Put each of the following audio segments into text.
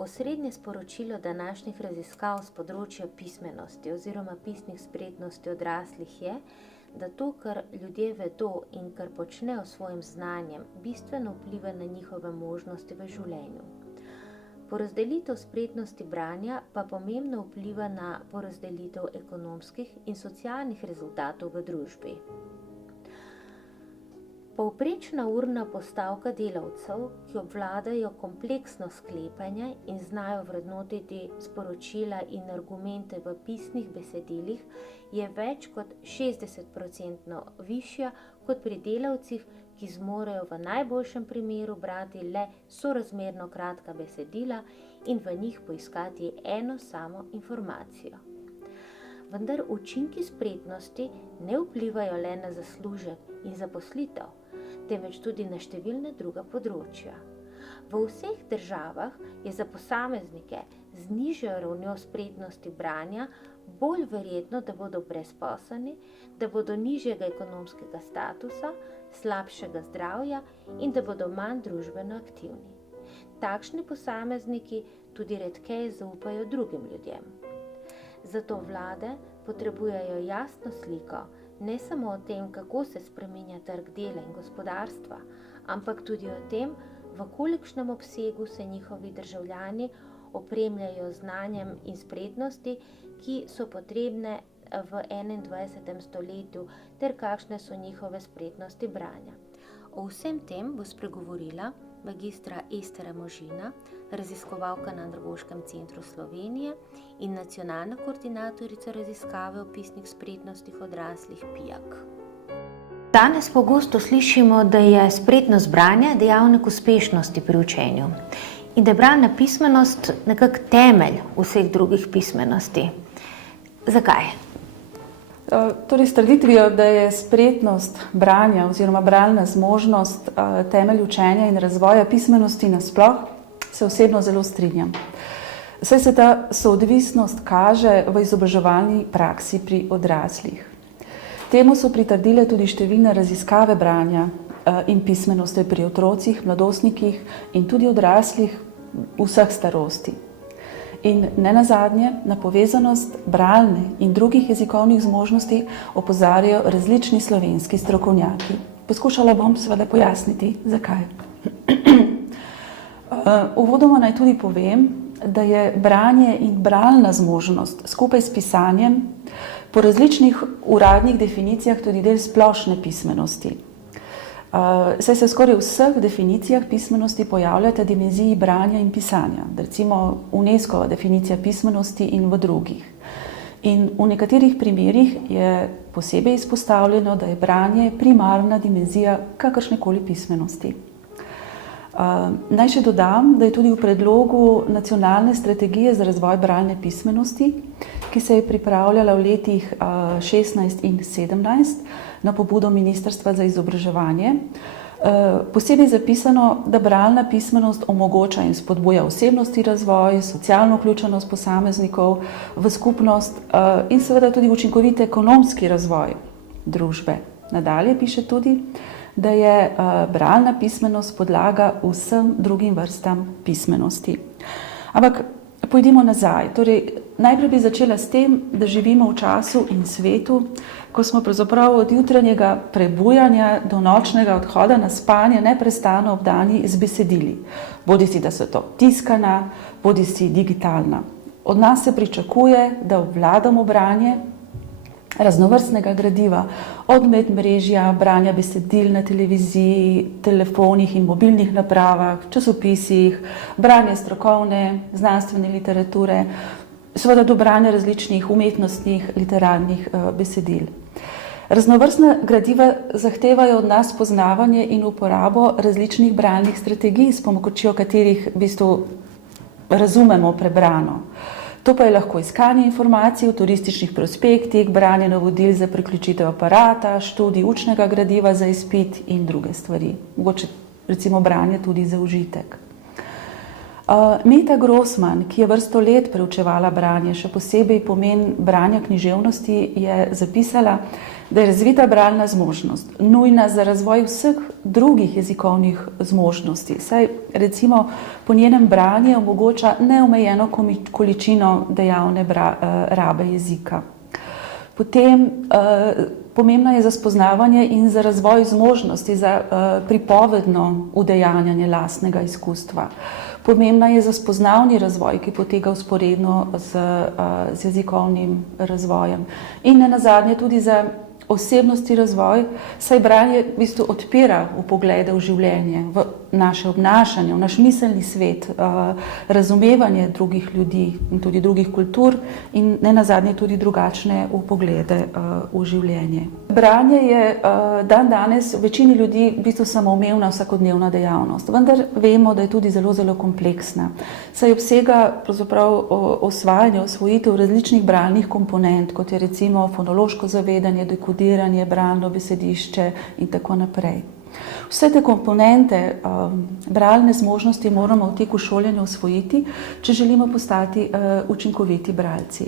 Osrednje sporočilo današnjih raziskav z področja pismenosti oziroma pisnih spretnosti odraslih je, da to, kar ljudje vedo in kar počnejo s svojim znanjem, bistveno vpliva na njihove možnosti v življenju. Porazdelitev spretnosti branja pa pomembno vpliva na porazdelitev ekonomskih in socialnih rezultatov v družbi. Povprečna urna postavka delavcev, ki obvladajo kompleksno sklepanje in znajo vrednotiti sporočila in argumente v pisnih besedilih, je več kot 60% višja kot pri delavcih, ki zmorejo v najboljšem primeru brati le sorazmerno kratka besedila in v njih poiskati eno samo informacijo. Vendar učinki spretnosti ne vplivajo le na zaslužek in zaposlitev, temveč tudi na številne druga področja. V vseh državah je za posameznike z nižjo ravnjo spretnosti branja bolj verjetno, da bodo brezposelni, da bodo nižjega ekonomskega statusa, slabšega zdravja in da bodo manj družbeno aktivni. Takšni posamezniki tudi redkeje zaupajo drugim ljudem. Zato vlade potrebujejo jasno sliko, ne samo o tem, kako se spreminja trg dela in gospodarstva, ampak tudi o tem, v kolikšnem obsegu se njihovi državljani opremljajo znanjem in spretnosti, ki so potrebne v 21. stoletju, ter kakšne so njihove spretnosti branja. O vsem tem bo spregovorila magistra Estera Možina, raziskovalka na Andragoškem centru Slovenije in nacionalna koordinatorica raziskave o pisnih spretnostih odraslih PIAK. Danes pogosto slišimo, da je spretnost branja dejavnik uspešnosti pri učenju in da je bralna pismenost nekako temelj vseh drugih pismenosti. Zakaj? Torej, s trditvijo, da je spretnost branja oziroma bralna zmožnost temelj učenja in razvoja pismenosti nasploh, se osebno zelo strinjam. Saj se ta soodvisnost kaže v izobraževalni praksi pri odraslih. Temu so pritrdile tudi številne raziskave branja in pismenosti pri otrocih, mladostnikih in tudi odraslih vseh starosti. In nenazadnje na povezanost bralne in drugih jezikovnih zmožnosti opozarjajo različni slovenski strokovnjaki. Poskušala bom seveda pojasniti, zakaj. Uvodoma naj tudi povem, da je branje in bralna zmožnost skupaj s pisanjem po različnih uradnih definicijah tudi del splošne pismenosti. Saj se skoraj v vseh definicijah pismenosti pojavljata dimenziji branja in pisanja, recimo UNESCO definicija pismenosti in v drugih. In v nekaterih primerih je posebej izpostavljeno, da je branje primarna dimenzija kakršnekoli pismenosti. Naj še dodam, da je tudi v predlogu nacionalne strategije za razvoj bralne pismenosti, ki se je pripravljala v letih 16 in 17 na pobudo Ministrstva za izobraževanje, posebej zapisano, da bralna pismenost omogoča in spodbuja osebnostni razvoj, socialno vključenost posameznikov v skupnost in seveda tudi učinkovit ekonomski razvoj družbe. Nadalje piše tudi, da je bralna pismenost podlaga vsem drugim vrstam pismenosti. Ampak pojdimo nazaj. Torej, najprej bi začela s tem, da živimo v času in svetu, ko smo pravzaprav od jutranjega prebujanja do nočnega odhoda na spanje neprestano obdani z besedili. Bodisi da so to tiskana, bodisi digitalna. Od nas se pričakuje, da obvladamo branje raznovrstnega gradiva, od medmrežja, branja besedil na televiziji, telefonih in mobilnih napravah, časopisih, branje strokovne, znanstvene literature, seveda do branja različnih umetnostnih, literarnih besedil. Raznovrstna gradiva zahtevajo od nas poznavanje in uporabo različnih bralnih strategij, s pomočjo katerih v bistvu razumemo prebrano. To pa je lahko iskanje informacij v turističnih prospektih, branje navodil za priključitev aparata, študij učnega gradiva za izpit in druge stvari. Mogoče recimo branje tudi za užitek. Meta Grossman, ki je vrsto let preučevala branje, še posebej pomen branja književnosti, je zapisala, da je razvita bralna zmožnost nujna za razvoj vseh drugih jezikovnih zmožnosti. Saj recimo po njenem branje omogoča neomejeno količino dejavne rabe jezika. Potem pomembna je za spoznavanje in za razvoj zmožnosti za pripovedno udejanjanje lastnega izkustva. Pomembna je za spoznavni razvoj, ki poteka vzporedno z jezikovnim razvojem. In nenazadnje tudi za osebnostni razvoj, saj branje v bistvu odpira vpoglede v življenje, v naše obnašanje, v naš miselni svet, razumevanje drugih ljudi in tudi drugih kultur in nenazadnje tudi drugačne vpoglede v življenje. Branje je danes večini ljudi v bistvu samoumevna vsakodnevna dejavnost, vendar vemo, da je tudi zelo, zelo kompleksna. Saj obsega pravzaprav osvajanje, osvojitev različnih bralnih komponent, kot je recimo fonološko zavedanje, dekodiranje, bralno besedišče in tako naprej. Vse te komponente bralne zmožnosti moramo v teku šolanja osvojiti, če želimo postati učinkoviti bralci.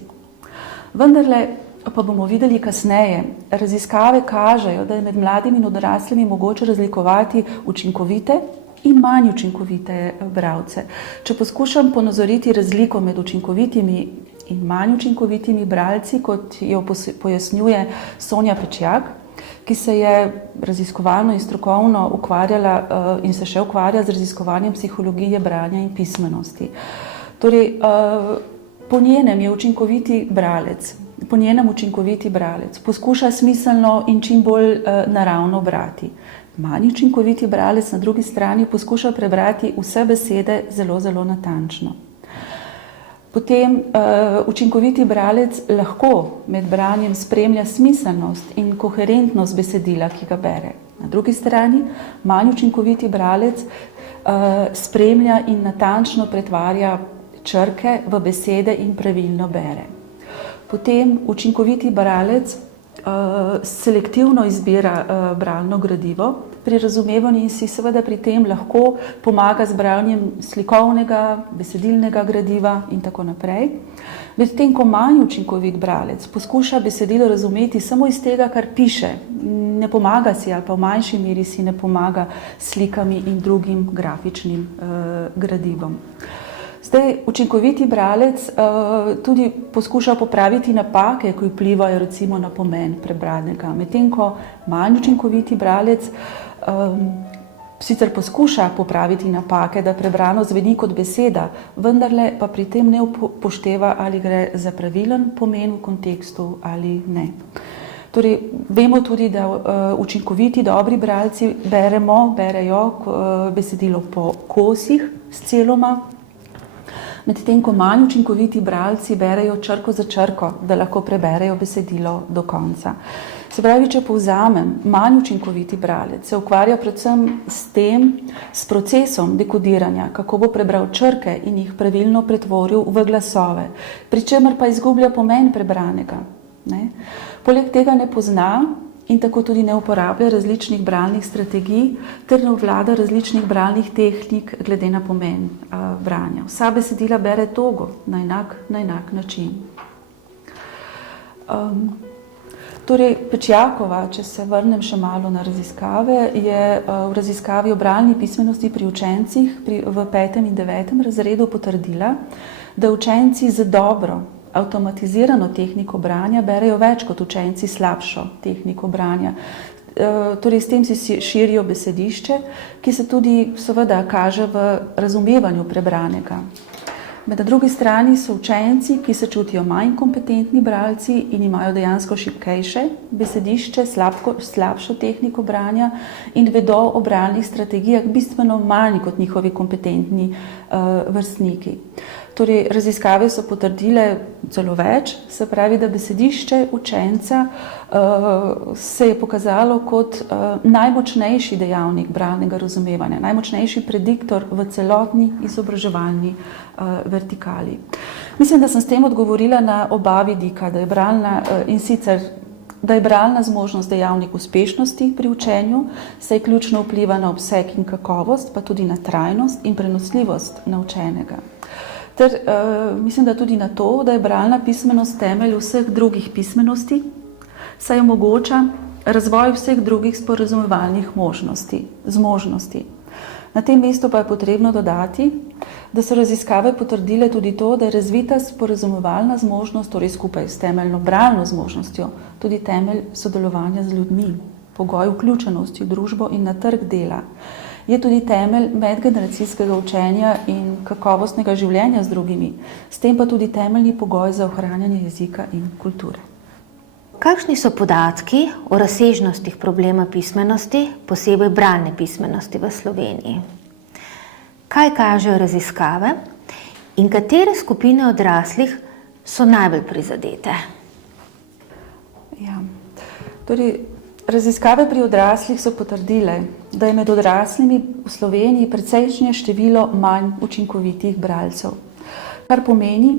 Vendarle pa bomo videli kasneje, raziskave kažejo, da je med mladimi in odraslimi mogoče razlikovati učinkovite in manj učinkovite bralce. Če poskušam ponazoriti razliko med učinkovitimi in manj učinkovitimi bralci, kot jo pojasnjuje Sonja Pečjak, ki se je raziskovalno in strokovno ukvarjala in se še ukvarja z raziskovanjem psihologije branja in pismenosti. Torej, po njenem učinkoviti bralec poskuša smiselno in čim bolj naravno brati. Manj učinkoviti bralec na drugi strani poskuša prebrati vse besede zelo, zelo natančno. Potem učinkoviti bralec lahko med branjem spremlja smiselnost in koherentnost besedila, ki ga bere. Na drugi strani manj učinkoviti bralec spremlja in natančno pretvarja črke v besede in pravilno bere. Potem učinkoviti bralec selektivno izbira bralno gradivo pri razumevanju in si seveda pri tem lahko pomaga z branjem slikovnega, besedilnega gradiva in tako naprej. Medtem ko manj učinkovit bralec poskuša besedilo razumeti samo iz tega, kar piše, ne pomaga si ali pa v manjši meri si ne pomaga slikami in drugim grafičnim gradivom. Zdaj, učinkoviti bralec tudi poskuša popraviti napake, ki vplivajo recimo na pomen prebranega, medtem ko manj učinkoviti bralec sicer poskuša popraviti napake, da prebrano zveni kot beseda, vendarle pa pri tem ne upošteva, ali gre za pravilen pomen v kontekstu ali ne. Torej, vemo tudi, da učinkoviti, dobri bralci berejo besedilo po kosih sceloma, medtem ko manj učinkoviti bralci berejo črko za črko, da lahko preberejo besedilo do konca. Se pravi, če povzamem, manj učinkoviti bralec se ukvarja predvsem s procesom dekodiranja, kako bo prebral črke in jih pravilno pretvoril v glasove, pri čemer pa izgublja pomen prebranega. Poleg tega ne pozna in tako tudi ne uporablja različnih bralnih strategij ter ne obvlada različnih bralnih tehnik glede na pomen branja. Vsa besedila bere togo, na enak način. Torej, Pečjakova, če se vrnem še malo na raziskave, je v raziskavi o bralni pismenosti pri učencih v 5. in 9. razredu potrdila, da učenci z dobro avtomatizirano tehniko branja berejo več kot učenci slabšo tehniko branja. Torej, s tem si širijo besedišče, ki se tudi seveda kaže v razumevanju prebranega. Na drugi strani so učenci, ki se čutijo manj kompetentni bralci in imajo dejansko šibkejše besedišče, slabšo tehniko branja in vedo o bralnih strategijah bistveno manj kot njihovi kompetentni vrstniki. Torej, raziskave so potrdile celo več, se pravi, da besedišče učenca se je pokazalo kot najmočnejši dejavnik bralnega razumevanja, najmočnejši prediktor v celotni izobraževalni vertikali. Mislim, da sem s tem odgovorila na oba vidika, da je bralna in sicer da je bralna zmožnost dejavnik uspešnosti pri učenju, saj ključno vpliva na obseg in kakovost, pa tudi na trajnost in prenosljivost naučenega. Ter mislim, da tudi na to, da je bralna pismenost temelj vseh drugih pismenosti, saj omogoča razvoj vseh drugih sporazumevalnih zmožnosti. Na tem mestu pa je potrebno dodati, da so raziskave potrdile tudi to, da je razvita sporazumevalna zmožnost, torej skupaj s temeljno bralno zmožnostjo, tudi temelj sodelovanja z ljudmi, pogoj vključenosti v družbo in na trg dela. Je tudi temelj medgeneracijskega učenja in kakovostnega življenja z drugimi, s tem pa tudi temeljni pogoj za ohranjanje jezika in kulture. Kakšni so podatki o razsežnostih problema pismenosti, posebej bralne pismenosti v Sloveniji? Kaj kažejo raziskave in katere skupine odraslih so najbolj prizadete? Ja. Torej, raziskave pri odraslih so potrdile, da je med odraslimi v Sloveniji precejšnje število manj učinkovitih bralcev, kar pomeni,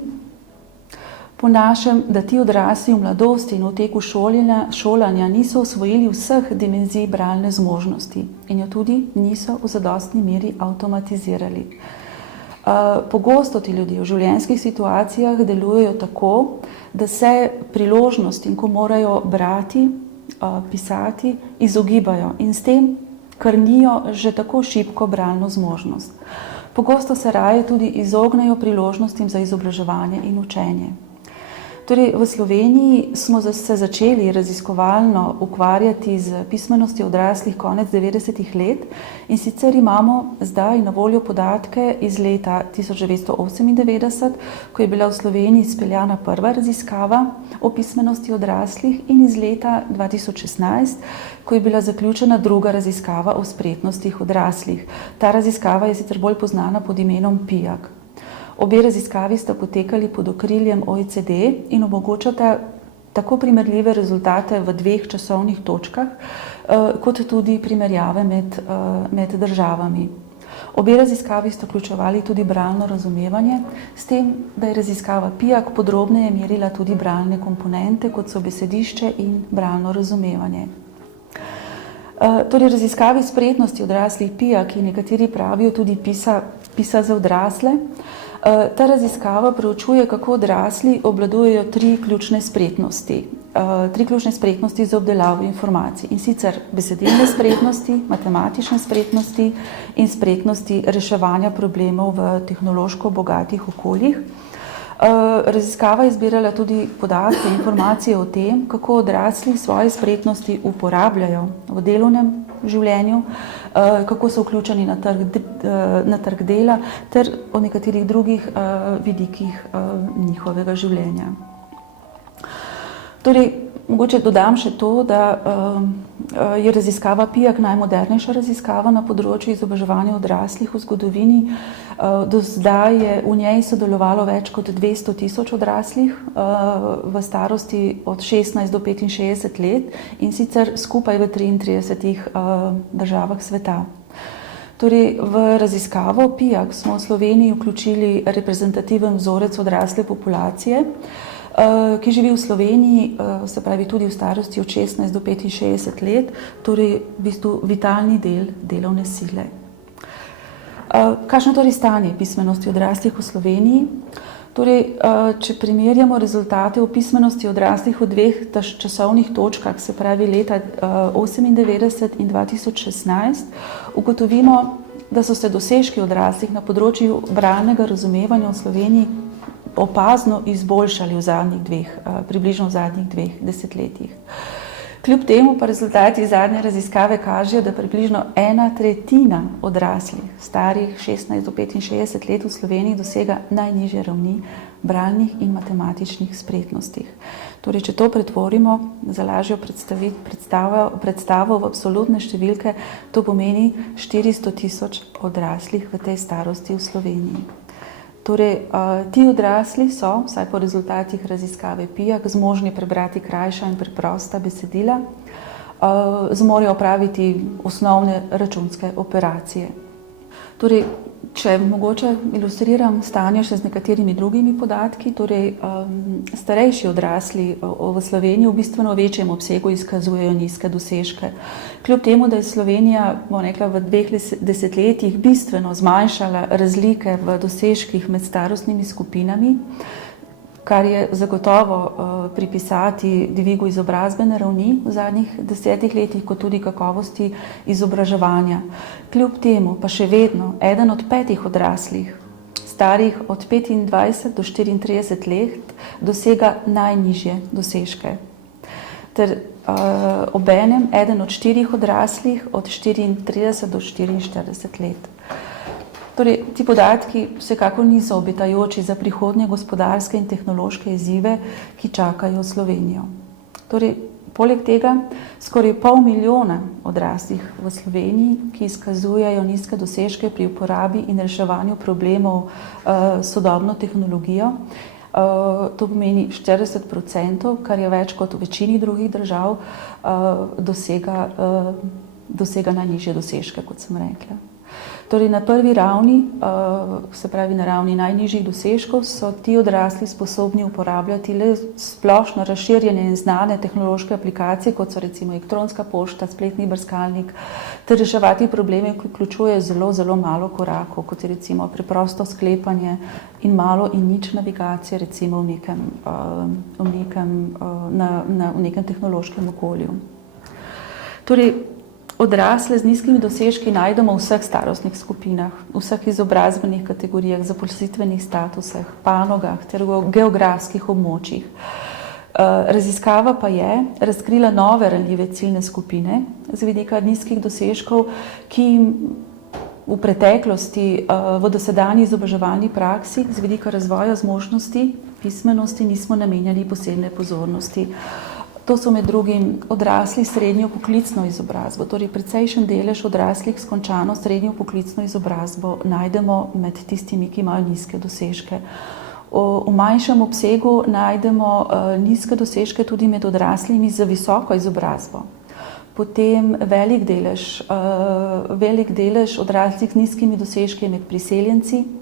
po našem, da ti odrasli v mladosti in v teku šolanja niso osvojili vseh dimenzij bralne zmožnosti in jo tudi niso v zadostni meri avtomatizirali. Pogosto ti ljudje v življenjskih situacijah delujejo tako, da se priložnostim, ko morajo brati, pisati, izogibajo in s tem krnijo že tako šibko bralno zmožnost. Pogosto se raje tudi izognejo priložnostim za izobraževanje in učenje. Torej, v Sloveniji smo se začeli raziskovalno ukvarjati z pismenostjo odraslih konec 90-ih let in sicer imamo zdaj na voljo podatke iz leta 1998, ko je bila v Sloveniji izpeljana prva raziskava o pismenosti odraslih in iz leta 2016, ko je bila zaključena druga raziskava o spretnostih odraslih. Ta raziskava je sicer bolj poznana pod imenom PIAAC. Obe raziskavi sta potekali pod okriljem OECD in omogočata tako primerljive rezultate v dveh časovnih točkah, kot tudi primerjave med državami. Obe raziskavi sta vključevali tudi bralno razumevanje, s tem, da je raziskava PIAAC podrobneje merila tudi bralne komponente, kot so besedišče in bralno razumevanje. Torej, raziskavi spretnosti odraslih PIAAC, ki nekateri pravijo tudi PISA za odrasle, ta raziskava preučuje, kako odrasli obvladujejo tri ključne spretnosti za obdelavo informacij, in sicer besedilne spretnosti, matematične spretnosti in spretnosti reševanja problemov v tehnološko bogatih okoljih. Raziskava je zbirala tudi podatke in informacije o tem, kako odrasli svoje spretnosti uporabljajo v delovnem življenju, kako so vključeni na trg dela ter o nekaterih drugih vidikih njihovega življenja. Torej, mogoče dodam še to, da je raziskava PIAAC najmodernejša raziskava na področju izobraževanja odraslih v zgodovini. Do zdaj je v njej sodelovalo več kot 200 tisoč odraslih v starosti od 16 do 65 let in sicer skupaj v 33 državah sveta. Torej, v raziskavo PIAAC smo v Sloveniji vključili reprezentativen vzorec odrasle populacije, ki živi v Sloveniji, se pravi tudi v starosti od 16 do 65 let, torej v bistvu vitalni del delovne sile. Kakšno torej stanje pismenosti odraslih v Sloveniji? Torej, če primerjamo rezultate o pismenosti odraslih v dveh časovnih točkah, se pravi leta 1998 in 2016, ugotovimo, da so se dosežki odraslih na področju bralnega razumevanja v Sloveniji opazno izboljšali približno v zadnjih dveh desetletjih. Kljub temu pa rezultati zadnje raziskave kažejo, da približno 1/3 odraslih, starih 16 do 65 let v Sloveniji dosega najnižje ravni bralnih in matematičnih spretnostih. Torej, če to pretvorimo za lažjo predstavo v absolutne številke, to pomeni 400 tisoč odraslih v tej starosti v Sloveniji. Torej, ti odrasli so, vsaj po rezultatih raziskave PIAAC, zmožni prebrati krajša in preprosta besedila, zmorejo opraviti osnovne računske operacije. Torej, Če mogoče ilustriram stanje še z nekaterimi drugimi podatki, torej starejši odrasli v Sloveniji v bistveno večjem obsegu izkazujejo nizke dosežke. Kljub temu, da je Slovenija, bomo rekla, v 2 desetletjih bistveno zmanjšala razlike v dosežkih med starostnimi skupinami, kar je zagotovo pripisati dvigu izobrazbene ravni v zadnjih 10 letih, kot tudi kakovosti izobraževanja. Kljub temu pa še vedno eden od 5 odraslih, starih od 25 do 34 let, dosega najnižje dosežke. Ter obenem eden od 4 odraslih od 34 do 44 let. Torej, ti podatki vsekakor niso obetajoči za prihodnje gospodarske in tehnološke izzive, ki čakajo Slovenijo. Torej, poleg tega, skoraj 500 000 odraslih v Sloveniji, ki izkazujejo nizke dosežke pri uporabi in reševanju problemov sodobno tehnologijo. To pomeni 40%, kar je več kot v večini drugih držav, dosega najnižje dosežke, kot sem rekla. Torej, na prvi ravni, se pravi na ravni najnižjih dosežkov, so ti odrasli sposobni uporabljati le splošno razširjene in znane tehnološke aplikacije, kot so recimo elektronska pošta, spletni brskalnik, ter reševati probleme, ki vključujejo zelo, zelo malo korakov, kot je recimo preprosto sklepanje in malo in nič navigacije, recimo v nekem tehnološkem okolju. Torej, odrasle z nizkimi dosežki najdemo v vseh starostnih skupinah, v vseh izobrazbenih kategorijah, zaposlitvenih statusih, panogah ter v geografskih območjih. Raziskava pa je razkrila nove ranljive ciljne skupine z vidika nizkih dosežkov, ki jim v preteklosti v dosedanji izobraževalni praksi z vidika razvoja zmožnosti, pismenosti nismo namenjali posebne pozornosti. To so med drugim odrasli s srednjo poklicno izobrazbo, torej precejšen delež odraslih s končano srednjo poklicno izobrazbo najdemo med tistimi, ki imajo nizke dosežke. V manjšem obsegu najdemo nizke dosežke tudi med odraslimi z visoko izobrazbo. Potem velik delež odraslih z nizkimi dosežki med priseljenci,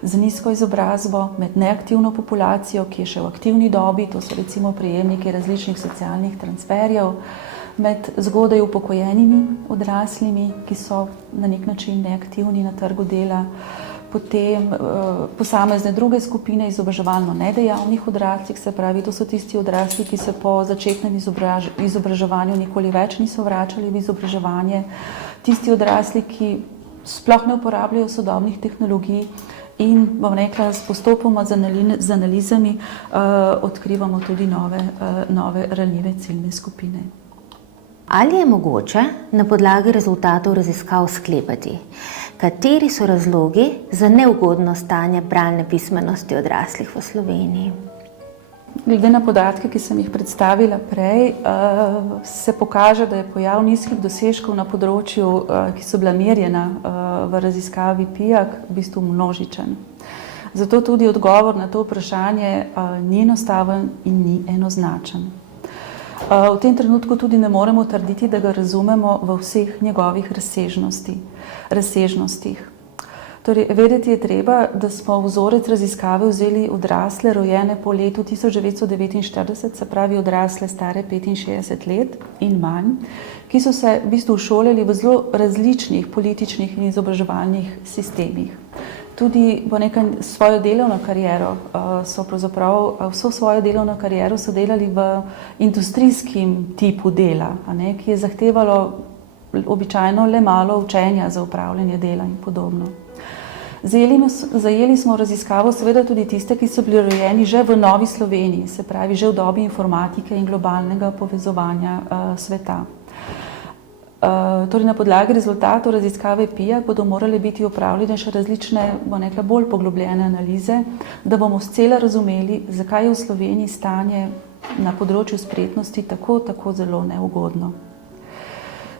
z nizko izobrazbo, med neaktivno populacijo, ki je še v aktivni dobi, to so recimo prejemniki različnih socialnih transferjev, med zgodaj upokojenimi odraslimi, ki so na nek način neaktivni na trgu dela, potem posamezne druge skupine izobraževalno nedejavnih odraslih, se pravi, to so tisti odrasli, ki se po začetnem izobraževanju nikoli več niso vračali v izobraževanje, tisti odrasli, ki sploh ne uporabljajo sodobnih tehnologij, in, bom rekla, s postopoma z analizami odkrivamo tudi nove ranljive ciljne skupine. Ali je mogoče na podlagi rezultatov raziskav sklepati, kateri so razlogi za neugodno stanje bralne pismenosti odraslih v Sloveniji? Glede na podatke, ki sem jih predstavila prej, se pokaže, da je pojav nizkih dosežkov na področju, ki so bila merjena v raziskavi PIAAC, v bistvu množičen. Zato tudi odgovor na to vprašanje ni enostaven in ni enoznačen. V tem trenutku tudi ne moremo trditi, da ga razumemo v vseh njegovih razsežnostih. Torej, vedeti je treba, da smo v vzorec raziskave vzeli odrasle rojene po letu 1949, se pravi odrasle stare 65 let in manj, ki so se v bistvu šolali v zelo različnih političnih in izobraževalnih sistemih. Tudi svojo delovno kariero vso svojo delovno kariero so delali v industrijskem tipu dela, ki je zahtevalo običajno le malo učenja za upravljanje dela in podobno. Zajeli smo v raziskavo seveda tudi tiste, ki so bili rojeni že v novi Sloveniji, se pravi že v dobi informatike in globalnega povezovanja sveta. Torej, na podlagi rezultatov raziskave PIAAC bodo morale biti opravljene še različne, bolj poglobljene analize, da bomo scela razumeli, zakaj je v Sloveniji stanje na področju spretnosti tako zelo neugodno.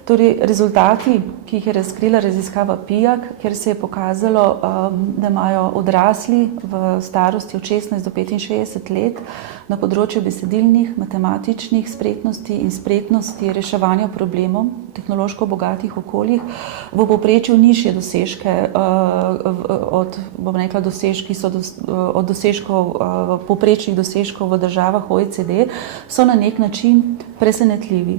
Torej, rezultati, ki jih je razkrila raziskava PIAAC, kjer se je pokazalo, da imajo odrasli v starosti od 16 do 65 let na področju besedilnih, matematičnih spretnosti in spretnosti reševanja problemov v tehnološko bogatih okoljih v povprečju nižje dosežke od, bom rekla, od dosežkov, povprečnih dosežkov v državah OECD, so na nek način presenetljivi.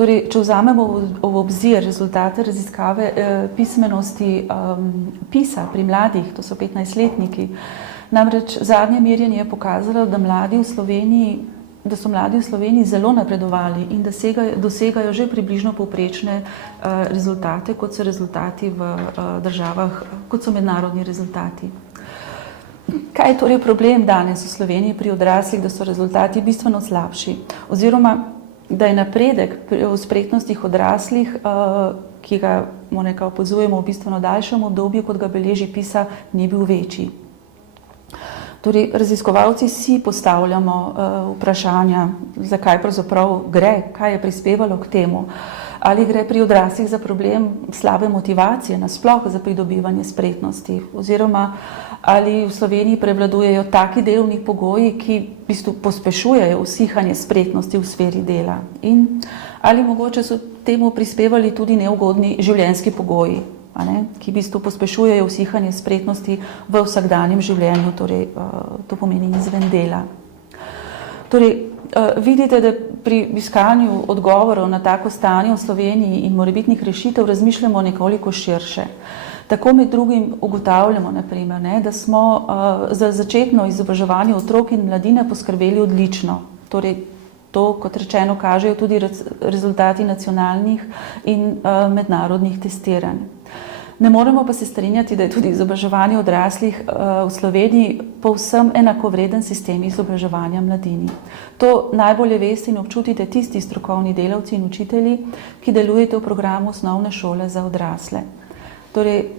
Torej, če vzamemo v obzir rezultate raziskave pismenosti PISA pri mladih, to so 15-letniki, namreč zadnje merjenje je pokazalo, da so mladi v Sloveniji zelo napredovali in da dosegajo že približno povprečne rezultate, kot so rezultati v državah, kot so mednarodni rezultati. Kaj je torej problem danes v Sloveniji pri odraslih, da so rezultati bistveno slabši? Oziroma, da je napredek v spretnostih odraslih, ki ga opazujemo v bistveno daljšem obdobju, kot ga beleži PISA, ni bil večji. Torej, raziskovalci si postavljamo vprašanja, zakaj pravzaprav gre, kaj je prispevalo k temu. Ali gre pri odraslih za problem slabe motivacije nasploh za pridobivanje spretnosti, oziroma ali v Sloveniji prevladujejo taki delovni pogoji, ki v bistvu pospešujejo usihanje spretnosti v sferi dela, in ali mogoče so temu prispevali tudi neugodni življenjski pogoji, ki v bistvu pospešujejo usihanje spretnosti v vsakdanjem življenju, torej to pomeni izven dela. Torej, vidite, da pri iskanju odgovorov na tako stanje v Sloveniji in morebitnih rešitev razmišljamo nekoliko širše. Tako med drugim ugotavljamo, naprimer, da smo za začetno izobraževanje otrok in mladine poskrbeli odlično. Torej, to, kot rečeno, kažejo tudi rezultati nacionalnih in mednarodnih testiranj. Ne moremo pa se strinjati, da je tudi izobraževanje odraslih v Sloveniji povsem enakovreden sistem izobraževanja mladini. To najbolje veste in občutite tisti strokovni delavci in učitelji, ki delujete v programu osnovne šole za odrasle. Torej,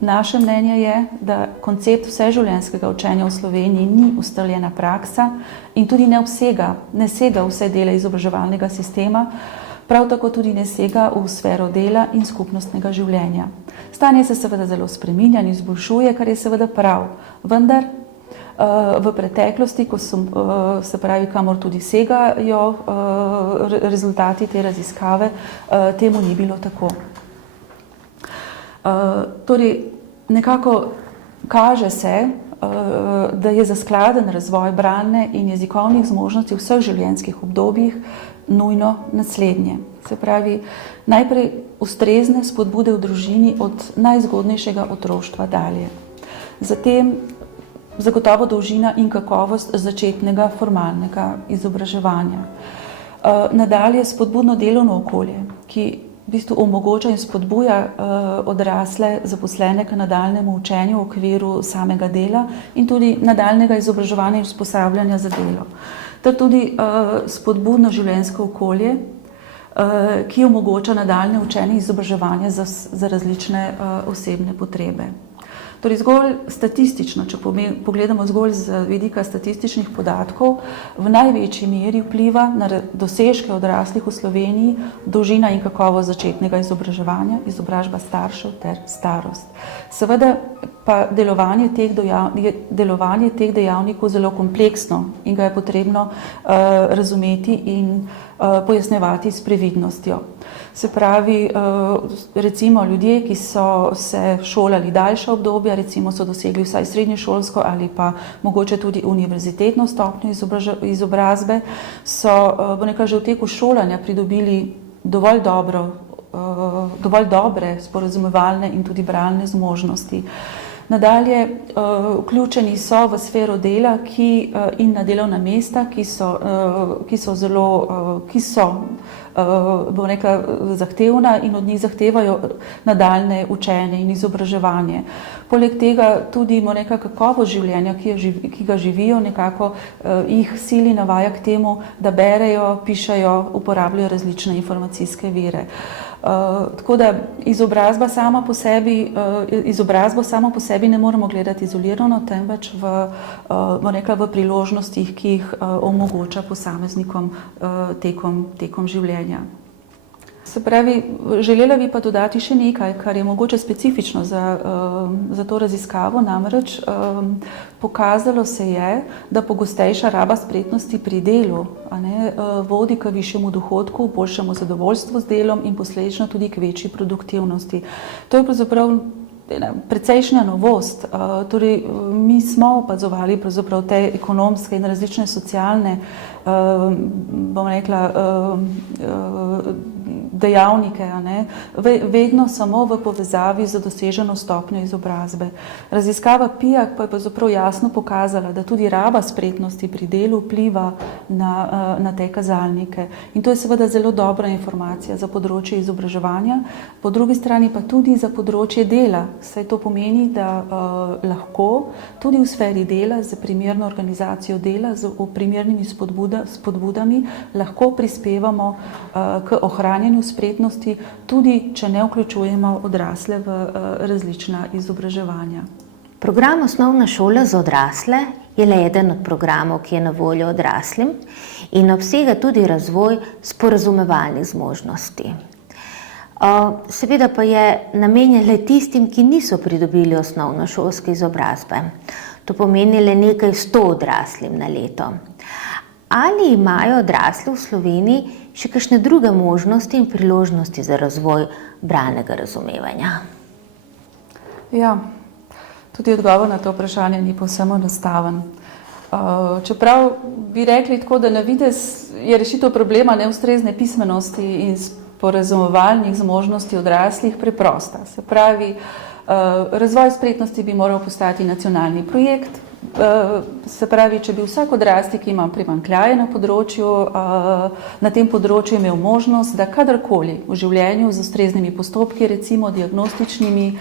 naše mnenje je, da koncept vseživljenjskega učenja v Sloveniji ni ustaljena praksa in tudi ne sega vse dele izobraževalnega sistema, prav tako tudi ne sega v sfero dela in skupnostnega življenja. Stanje se seveda zelo spreminja in izboljšuje, kar je seveda prav, vendar v preteklosti, kamor tudi segajo rezultati te raziskave, temu ni bilo tako. Torej, nekako kaže se, da je za skladen razvoj bralne in jezikovnih zmožnosti v vseh življenjskih obdobjih nujno naslednje. Se pravi, najprej ustrezne spodbude v družini od najzgodnejšega otroštva dalje. Zatem zagotovo dolžina in kakovost začetnega formalnega izobraževanja. Nadalje spodbudno delovno okolje, ki v bistvu omogoča in spodbuja odrasle zaposlene k nadaljnjemu učenju v okviru samega dela in tudi nadaljnjega izobraževanja in usposabljanja za delo. Ter tudi spodbudno življenjsko okolje, ki omogoča nadaljnje učenje in izobraževanje za različne osebne potrebe. Torej, zgolj statistično, če pogledamo zgolj z vidika statističnih podatkov, v največji meri vpliva na dosežke odraslih v Sloveniji dolžina in kakovost začetnega izobraževanja, izobrazba staršev ter starost. Seveda pa delovanje teh dejavnikov zelo kompleksno in ga je potrebno razumeti in pojasnjevati s previdnostjo. Se pravi, recimo ljudje, ki so se šolali daljša obdobja, recimo so dosegli vsaj srednješolsko ali pa mogoče tudi univerzitetno stopnjo izobrazbe, so že v teku šolanja pridobili dovolj dobre sporazumevalne in tudi bralne zmožnosti. Nadalje, vključeni so v sfero dela in na delovna mesta, ki so zahtevna in od njih zahtevajo nadaljnje učenje in izobraževanje. Poleg tega tudi kakovost življenja, ki ga živijo, nekako jih sili, navaja k temu, da berejo, pišejo, uporabljajo različne informacijske vire. Tako da izobrazbo samo po sebi ne moremo gledati izolirano, temveč v priložnostih, ki jih omogoča posameznikom tekom življenja. Se pravi, želela bi pa dodati še nekaj, kar je mogoče specifično za to raziskavo, namreč pokazalo se je, da pogostejša raba spretnosti pri delu vodi k višjemu dohodku, boljšemu zadovoljstvu z delom in posledično tudi k večji produktivnosti. To je pravzaprav precejšnja novost. Torej, mi smo opazovali pravzaprav te ekonomske in različne socialne, bom rekla, dejavnike, vedno samo v povezavi z doseženo stopnjo izobrazbe. Raziskava PIAAC pa je pravzaprav jasno pokazala, da tudi raba spretnosti pri delu vpliva na te kazalnike. In to je seveda zelo dobra informacija za področje izobraževanja, po drugi strani pa tudi za področje dela. Saj to pomeni, da lahko tudi v sferi dela, z primerno organizacijo dela, z primernimi spodbudami, lahko prispevamo k ohranjanju spretnosti, tudi če ne vključujemo odrasle v različna izobraževanja. Program Osnovna šola za odrasle je le eden od programov, ki je na voljo odraslim in obsega tudi razvoj sporazumevalnih zmožnosti. Seveda pa je namenjen le tistim, ki niso pridobili osnovnošolske izobrazbe. To pomeni le nekaj 100 odraslim na leto. Ali imajo odrasli v Sloveniji še kakšne druge možnosti in priložnosti za razvoj bralnega razumevanja? Ja, tudi odgovor na to vprašanje ni povsem enostaven. Čeprav bi rekli tako, da na videz je rešitev problema neustrezne pismenosti in sporazumevalnih zmožnosti odraslih preprosta. Se pravi, razvoj spretnosti bi moral postati nacionalni projekt. Se pravi, če bi vsak odrasli, ki ima primanjkljaje na tem področju imel možnost, da kadarkoli v življenju z ustreznimi postopki, recimo diagnostičnimi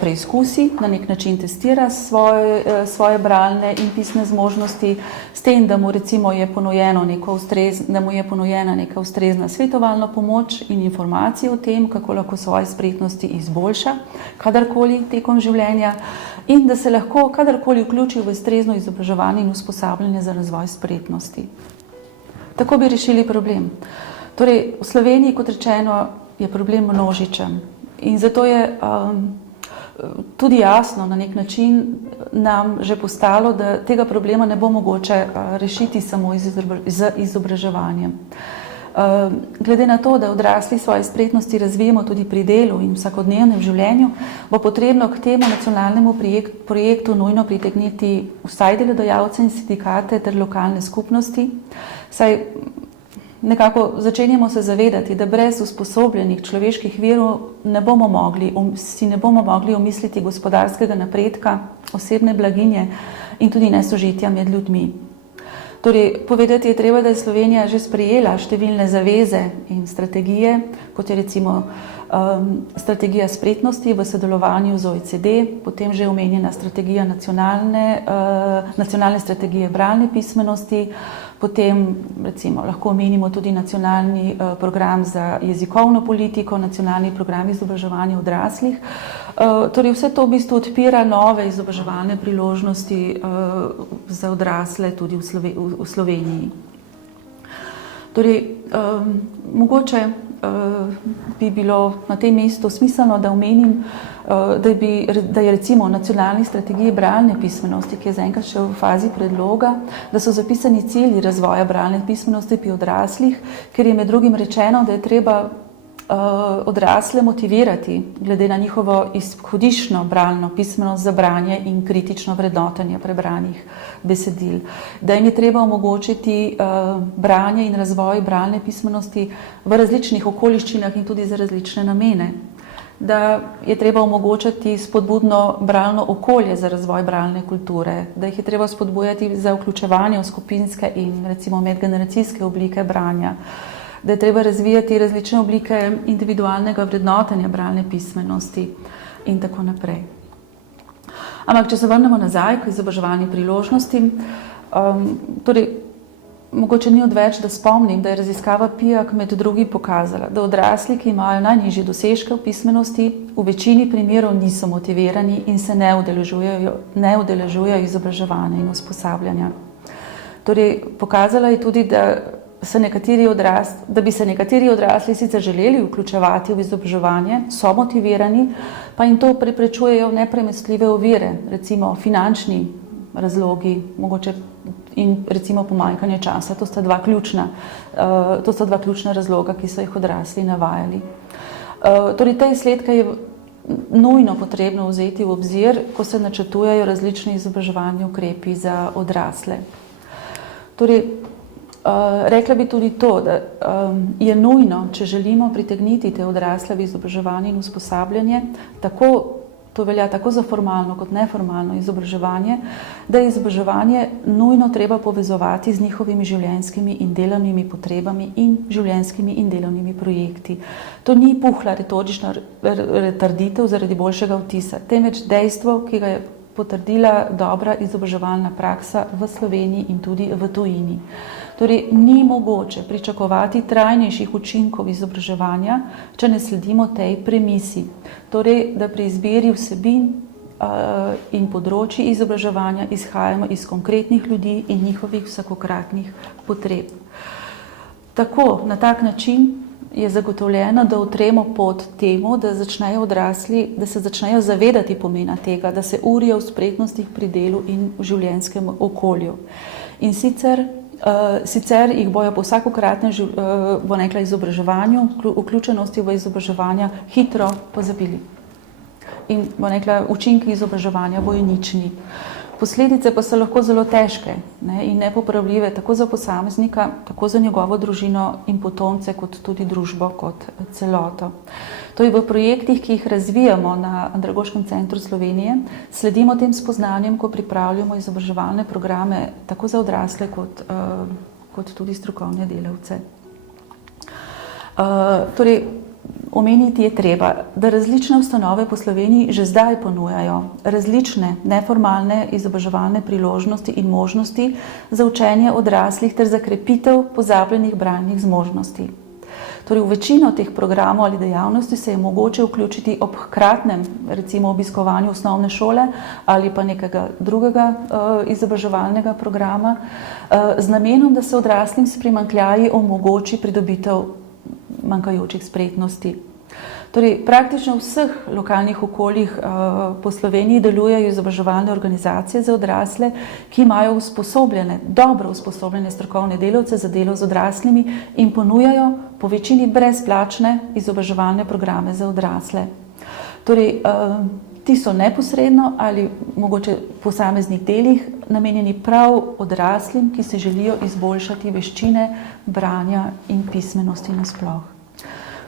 preizkusi, na nek način testira svoje bralne in pisne zmožnosti, s tem, da mu recimo je ponujena neka ustrezna svetovalna pomoč in informacije o tem, kako lahko svoje spretnosti izboljša kadarkoli tekom življenja, in da se lahko kadarkoli vključi v ustrezno izobraževanje in usposabljanje za razvoj spretnosti. Tako bi rešili problem. Torej, v Sloveniji, kot rečeno, je problem množičen in zato je tudi jasno na nek način nam že postalo, da tega problema ne bo mogoče rešiti samo z izobraževanjem. Glede na to, da odrasli svoje spretnosti razvijemo tudi pri delu in vsakodnevnem življenju, bo potrebno k temu nacionalnemu projektu nujno pritegniti vsaj delodajalce in sindikate ter lokalne skupnosti, saj nekako začenjamo se zavedati, da brez usposobljenih človeških virov si ne bomo mogli omisliti gospodarskega napredka, osebne blaginje in tudi nesožitja med ljudmi. Torej, povedati je treba, da je Slovenija že sprejela številne zaveze in strategije, kot je recimo strategija spretnosti v sodelovanju z OECD, potem že omenjena strategija nacionalne strategije bralne pismenosti, potem recimo lahko omenimo tudi nacionalni program za jezikovno politiko, nacionalni program izobraževanja odraslih. Torej vse to v bistvu odpira nove izobraževalne priložnosti za odrasle tudi v Sloveniji. Torej, mogoče bi bilo na tem mestu smiselno, da omenim, da je recimo v nacionalni strategiji bralne pismenosti, ki je zaenkrat še v fazi predloga, da so zapisani cilji razvoja bralne pismenosti pri odraslih, ker je med drugim rečeno, da je treba odrasle motivirati glede na njihovo izhodiščno bralno pismenost za branje in kritično vrednotenje prebranih besedil. Da jim je treba omogočiti branje in razvoj bralne pismenosti v različnih okoliščinah in tudi za različne namene. Da je treba omogočati spodbudno bralno okolje za razvoj bralne kulture, da jih je treba spodbujati za vključevanje v skupinske in recimo medgeneracijske oblike branja, da je treba razvijati različne oblike individualnega vrednotenja bralne pismenosti in tako naprej. Ampak, če se vrnemo nazaj k izobraževalnim priložnostim, torej, mogoče ni odveč, da spomnim, da je raziskava PIAAC med drugim pokazala, da odrasli, ki imajo najnižje dosežke v pismenosti, v večini primerov niso motivirani in se ne udeležujejo izobraževanja in usposabljanja. Torej, pokazala je tudi, da da bi se nekateri odrasli sicer želeli vključevati v izobraževanje, so motivirani, pa jim to preprečujejo nepremostljive ovire, recimo finančni razlogi, mogoče in recimo pomanjkanje časa. To sta dva ključna razloga, ki so jih odrasli navajali. Torej, te izsledke je nujno potrebno vzeti v obzir, ko se načrtujejo različni izobraževalni ukrepi za odrasle. Torej, rekla bi tudi to, da je nujno, če želimo pritegniti te odrasle v izobraževanje in usposabljanje, to velja tako za formalno kot neformalno izobraževanje, da je izobraževanje nujno treba povezovati z njihovimi življenjskimi in delovnimi potrebami in življenjskimi in delovnimi projekti. To ni puhla retorična retarditev zaradi boljšega vtisa, temveč dejstvo, ki ga je potrdila dobra izobraževalna praksa v Sloveniji in tudi v tujini. Torej, ni mogoče pričakovati trajnejših učinkov izobraževanja, če ne sledimo tej premisi. Torej, da pri izbiri vsebin in področji izobraževanja izhajamo iz konkretnih ljudi in njihovih vsakokratnih potreb. Tako, na tak način je zagotovljeno, da utremo pot temu, da začnejo odrasli, da se začnejo zavedati pomena tega, da se urijo v spretnostih pri delu in v življenjskem okolju. In sicer jih bojo po vsakokratnem izobraževanju, vključenosti v izobraževanja hitro pozabili. In učinki izobraževanja bojo nični. Posledice pa so lahko zelo težke in nepopravljive tako za posameznika, tako za njegovo družino in potomce, kot tudi družbo kot celoto. To je v projektih, ki jih razvijamo na Andragoškem centru Slovenije, sledimo tem spoznanjem, ko pripravljamo izobraževalne programe tako za odrasle kot tudi strokovne delavce. Torej, omeniti je treba, da različne ustanove po Sloveniji že zdaj ponujajo različne neformalne izobraževalne priložnosti in možnosti za učenje odraslih ter za krepitev pozabljenih bralnih zmožnosti. Torej, v večino teh programov ali dejavnosti se je mogoče vključiti ob hkratnem, recimo obiskovanju osnovne šole ali pa nekega drugega izobraževalnega programa, z namenom, da se odraslim s primanjkljaji omogoči pridobitev manjkajočih spretnosti. Torej, praktično v vseh lokalnih okoljih po Sloveniji delujejo izobraževalne organizacije za odrasle, ki imajo dobro usposobljene strokovne delavce za delo z odraslimi in ponujajo po večini brezplačne izobraževalne programe za odrasle. Torej, ti so neposredno ali mogoče v posameznih delih namenjeni prav odraslim, ki si želijo izboljšati veščine branja in pismenosti nasploh.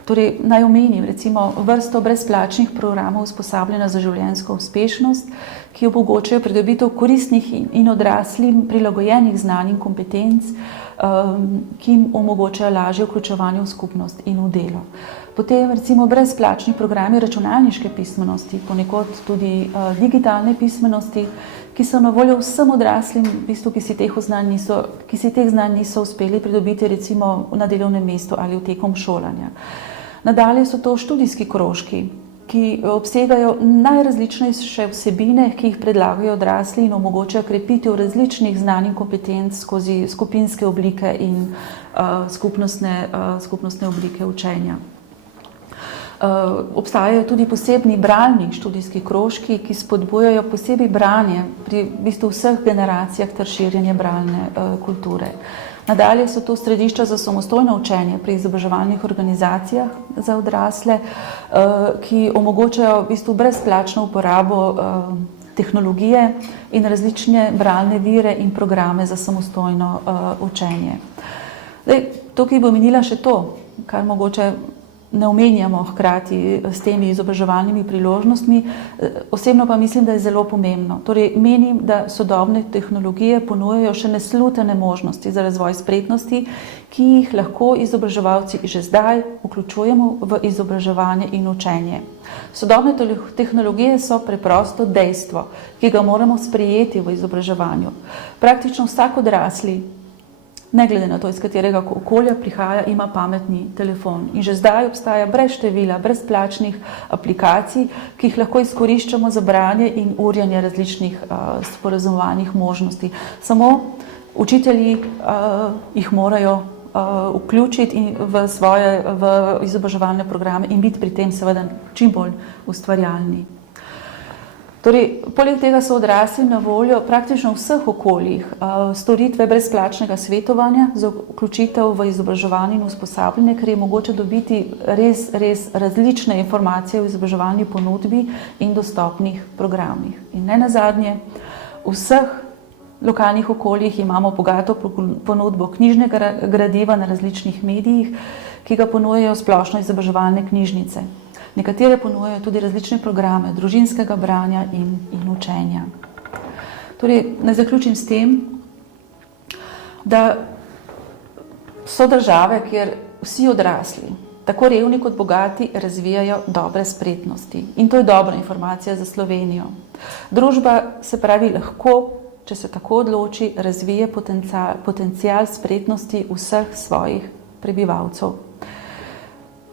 Torej, naj omenim recimo vrsto brezplačnih programov usposabljanja za življenjsko uspešnost, ki omogočajo pridobitev koristnih in odraslim prilagojenih znanj in kompetenc, ki jim omogočajo lažje vključevanje v skupnost in v delo. Potem recimo brezplačni programi računalniške pismenosti, ponekod tudi digitalne pismenosti, ki so na voljo vsem odraslim, v bistvu, ki si teh znanj niso uspeli pridobiti recimo na delovnem mestu ali tekom šolanja. Nadalje so to študijski krožki, ki obsegajo najrazličnejše vsebine, ki jih predlagajo odrasli in omogočajo krepitev različnih znanj in kompetenc skozi skupinske oblike in skupnostne oblike učenja. Obstajajo tudi posebni bralni študijski krožki, ki spodbujajo posebej branje pri vseh generacijah ter širjenje bralne kulture. Nadalje so to središča za samostojno učenje pri izobraževalnih organizacijah za odrasle, ki omogočajo brezplačno uporabo tehnologije in različne bralne vire in programe za samostojno učenje. Tukaj bi omenila še to, kar mogoče ne omenjamo hkrati s temi izobraževalnimi priložnostmi, osebno pa mislim, da je zelo pomembno. Torej, menim, da sodobne tehnologije ponujajo še neslutene možnosti za razvoj spretnosti, ki jih lahko izobraževalci že zdaj vključujemo v izobraževanje in učenje. Sodobne tehnologije so preprosto dejstvo, ki ga moramo sprejeti v izobraževanju. Praktično vsak odrasli, ne glede na to, iz katerega okolja prihaja, ima pametni telefon. In že zdaj obstaja brez števila brezplačnih aplikacij, ki jih lahko izkoriščamo za branje in urjanje različnih sporazumovanih možnosti. Samo učitelji jih morajo vključiti v izobraževalne programe in biti pri tem seveda čim bolj ustvarjalni. Torej, poleg tega so odrasli na voljo praktično v vseh okoljih storitve brezplačnega svetovanja za vključitev v izobraževanje in usposabljanje, ker je mogoče dobiti res različne informacije o izobraževalni ponudbi in dostopnih programih. In ne nazadnje, v vseh lokalnih okoljih imamo bogato ponudbo knjižnega gradiva na različnih medijih, ki ga ponujajo splošno izobraževalne knjižnice. Nekatere ponujajo tudi različne programe družinskega branja in učenja. Torej, naj zaključim s tem, da so države, kjer vsi odrasli, tako revni kot bogati, razvijajo dobre spretnosti. In to je dobra informacija za Slovenijo. Družba, se pravi, lahko, če se tako odloči, razvije potencial spretnosti vseh svojih prebivalcev.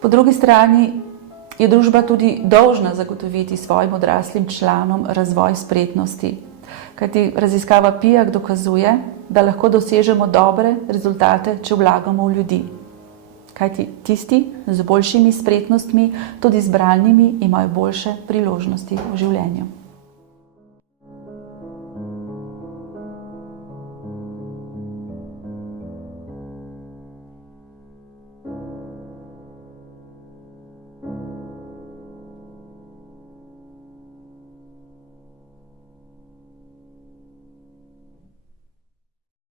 Po drugi strani je družba tudi dolžna zagotoviti svojim odraslim članom razvoj spretnosti. Kajti raziskava PIAAC dokazuje, da lahko dosežemo dobre rezultate, če vlagamo v ljudi. Kajti tisti z boljšimi spretnostmi, tudi z bralnimi, imajo boljše priložnosti v življenju.